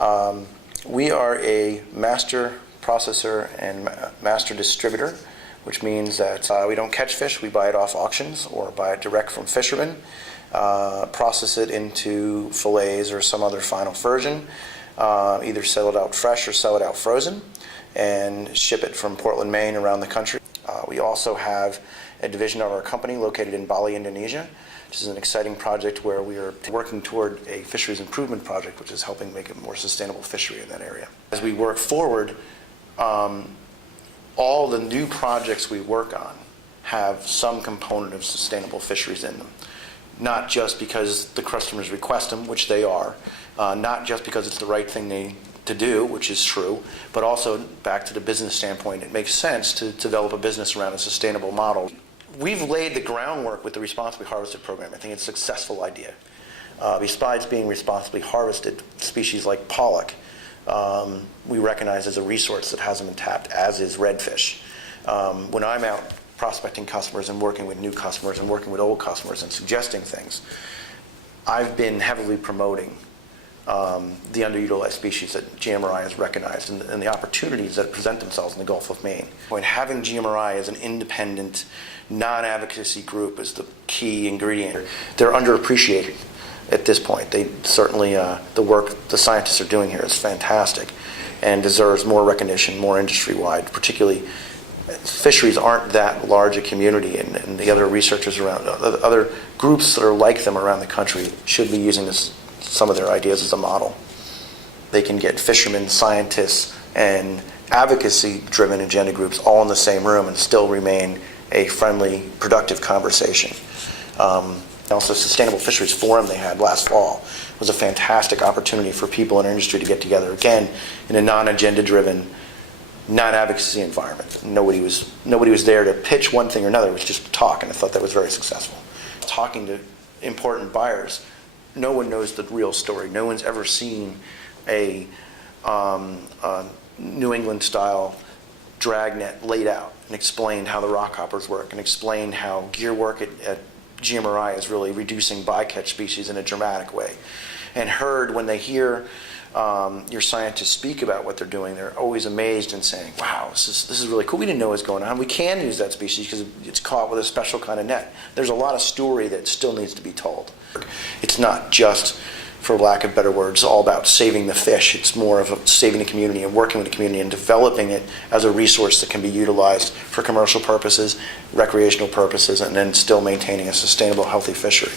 We are a master processor and master distributor, which means that we don't catch fish, we buy it off auctions or buy it direct from fishermen, process it into fillets or some other final version, either sell it out fresh or sell it out frozen, and ship it from Portland, Maine around the country. We also have a division of our company located in Bali, Indonesia, which is an exciting project where we are working toward a fisheries improvement project, which is helping make a more sustainable fishery in that area. As we work forward, all the new projects we work on have some component of sustainable fisheries in them. Not just because the customers request them, which they are, not just because it's the right thing to do, which is true, but also back to the business standpoint, it makes sense to develop a business around a sustainable model. We've laid the groundwork with the Responsibly Harvested program. I think it's a successful idea. Besides being responsibly harvested, species like pollock, we recognize as a resource that hasn't been tapped, as is redfish. When I'm out prospecting customers and working with new customers and working with old customers and suggesting things, I've been heavily promoting the underutilized species that GMRI has recognized and the opportunities that present themselves in the Gulf of Maine. When having GMRI as an independent, non-advocacy group is the key ingredient. They're underappreciated at this point. They certainly, the work the scientists are doing here is fantastic and deserves more recognition, more industry-wide. Particularly, fisheries aren't that large a community, and the other researchers around, other groups that are like them around the country should be using some of their ideas as a model. They can get fishermen, scientists, and advocacy-driven agenda groups all in the same room and still remain a friendly, productive conversation. Also, Sustainable Fisheries Forum they had last fall was a fantastic opportunity for people in our industry to get together, again, in a non-agenda-driven, non-advocacy environment. Nobody was there to pitch one thing or another, it was just to talk, and I thought that was very successful. Talking to important buyers, no one knows the real story. No one's ever seen a New England-style dragnet laid out and explained how the rockhoppers work and explained how gear work at GMRI is really reducing bycatch species in a dramatic way. And heard when they hear your scientists speak about what they're doing, they're always amazed and saying, wow, this is really cool. We didn't know what was going on. We can use that species because it's caught with a special kind of net. There's a lot of story that still needs to be told. It's not just, for lack of better words, all about saving the fish. It's more of saving the community and working with the community and developing it as a resource that can be utilized for commercial purposes, recreational purposes, and then still maintaining a sustainable, healthy fishery.